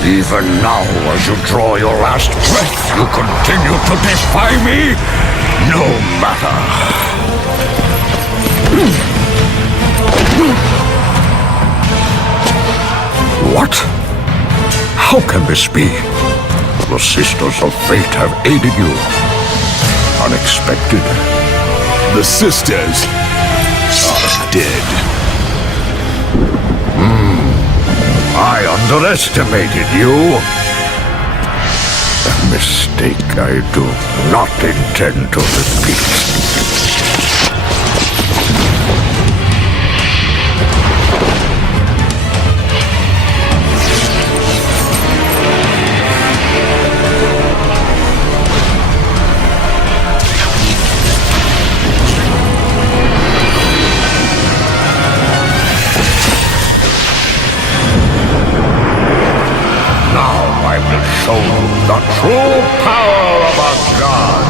Even now, as you draw your last breath, you continue to defy me? No matter. What? How can this be? The Sisters of Fate have aided you. Unexpected. The sisters are dead. I underestimated you. A mistake I do not intend to repeat. Show the true power of a god.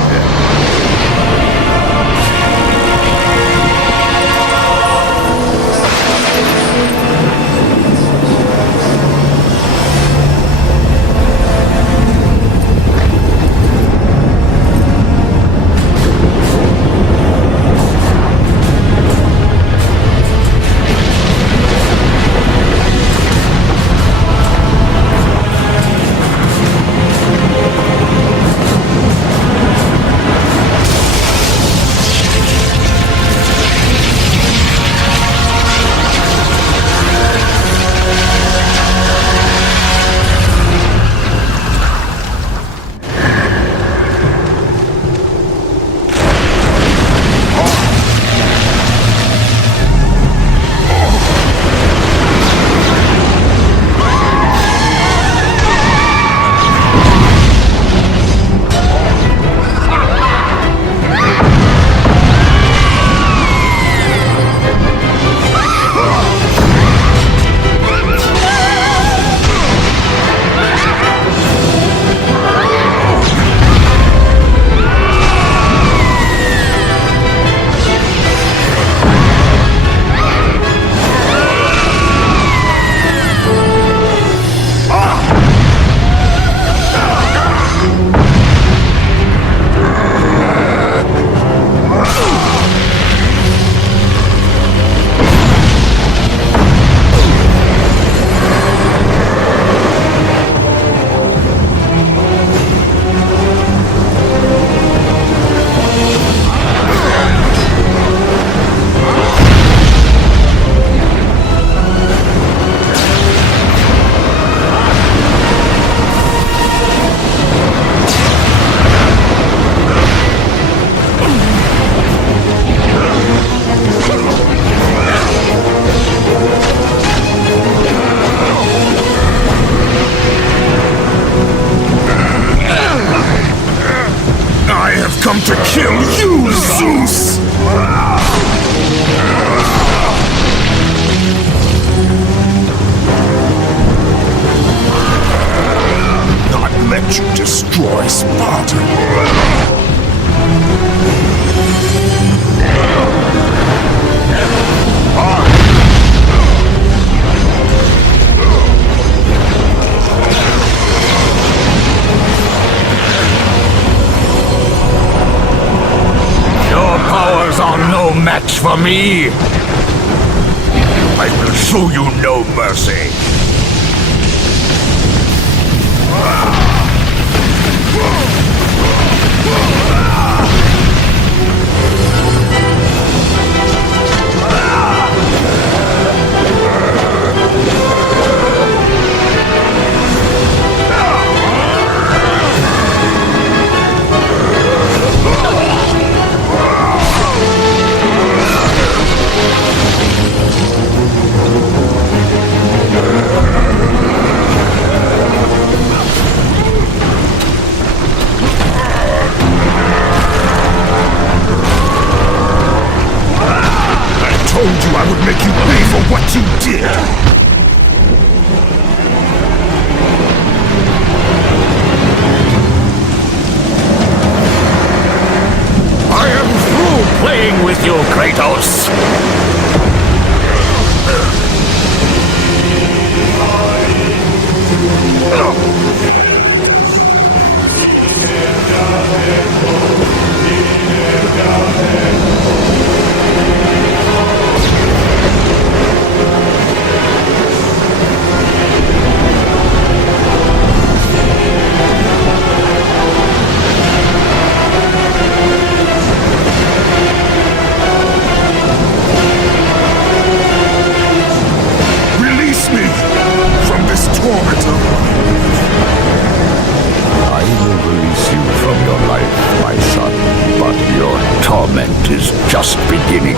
come to kill you, Zeus! Not let you destroy Sparta. Your powers are no match for me. I will show you no mercy. I told you I would make you pay for what you did! I am through playing with you, Kratos. Release me from this torment! I will release you from your life, my son, but your torment is just beginning.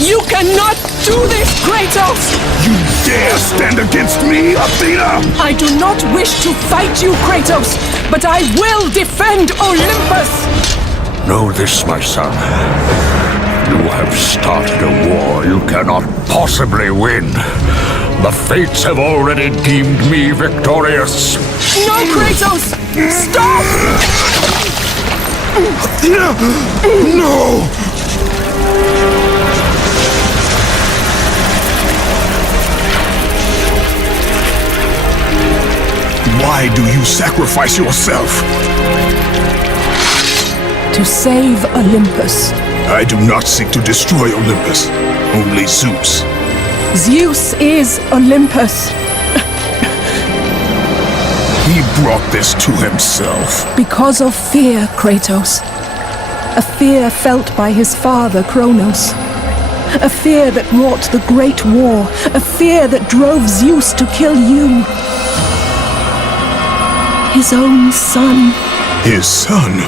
You cannot do this, Kratos! You dare stand against me, Athena? I do not wish to fight you, Kratos, but I will defend Olympus! Know this, my son. You have started a war you cannot possibly win. The fates have already deemed me victorious. No, Kratos! Stop! Athena! No! Why do you sacrifice yourself? To save Olympus. I do not seek to destroy Olympus, only Zeus. Zeus is Olympus. He brought this to himself. Because of fear, Kratos. A fear felt by his father, Kronos. A fear that wrought the Great War. A fear that drove Zeus to kill you. His own son. His son?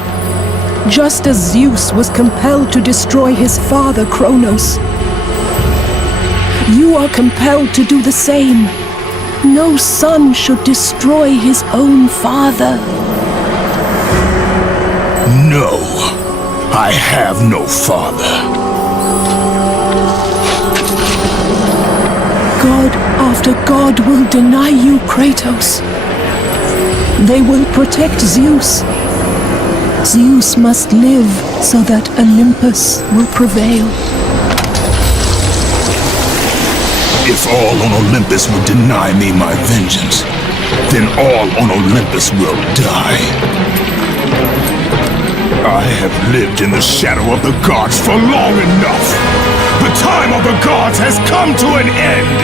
Just as Zeus was compelled to destroy his father, Kronos. You are compelled to do the same. No son should destroy his own father. No, I have no father. God after God will deny you, Kratos. They will protect Zeus. Zeus must live so that Olympus will prevail. If all on Olympus would deny me my vengeance, then all on Olympus will die. I have lived in the shadow of the gods for long enough. The time of the gods has come to an end.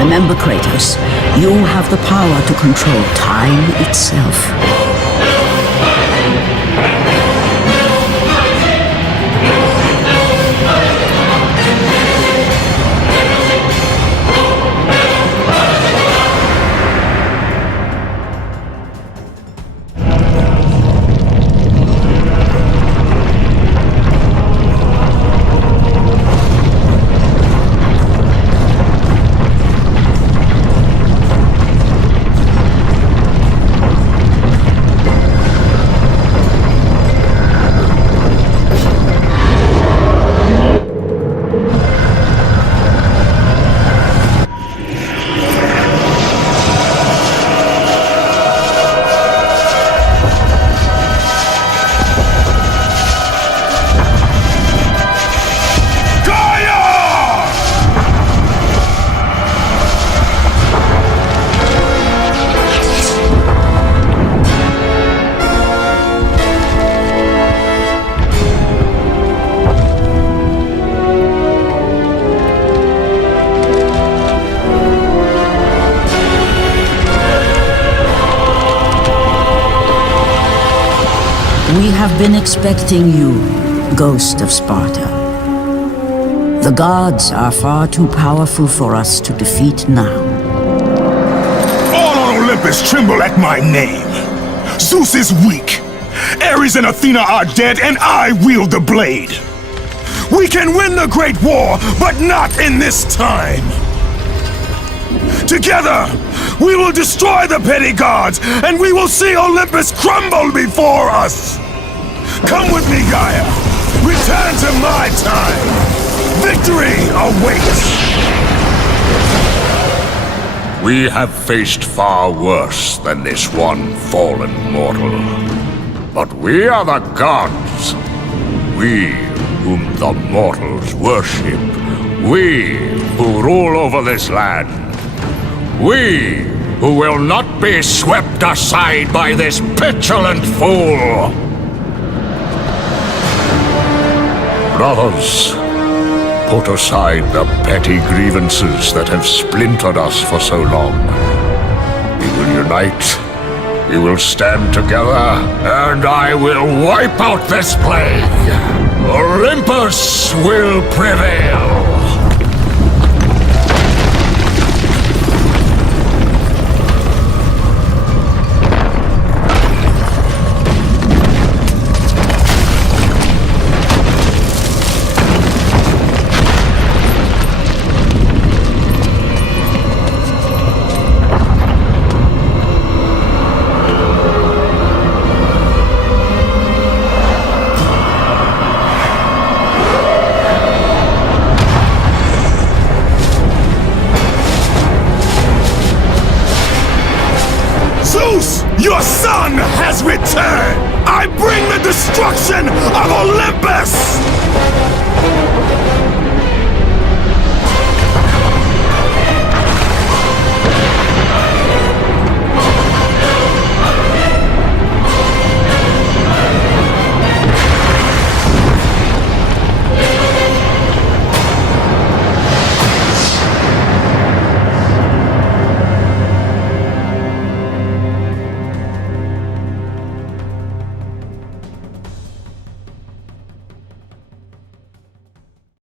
Remember, Kratos, you have the power to control time itself. We have been expecting you, Ghost of Sparta. The gods are far too powerful for us to defeat now. All on Olympus tremble at my name. Zeus is weak. Ares and Athena are dead, and I wield the blade. We can win the Great War, but not in this time. Together, we will destroy the petty gods, and we will see Olympus crumble before us! Come with me, Gaia! Return to my time! Victory awaits! We have faced far worse than this one fallen mortal. But we are the gods. We whom the mortals worship. We who rule over this land. We who will not be swept aside by this petulant fool! Brothers, put aside the petty grievances that have splintered us for so long. We will unite, we will stand together, and I will wipe out this plague! Olympus will prevail! Your son has returned! I bring the destruction of Olympus!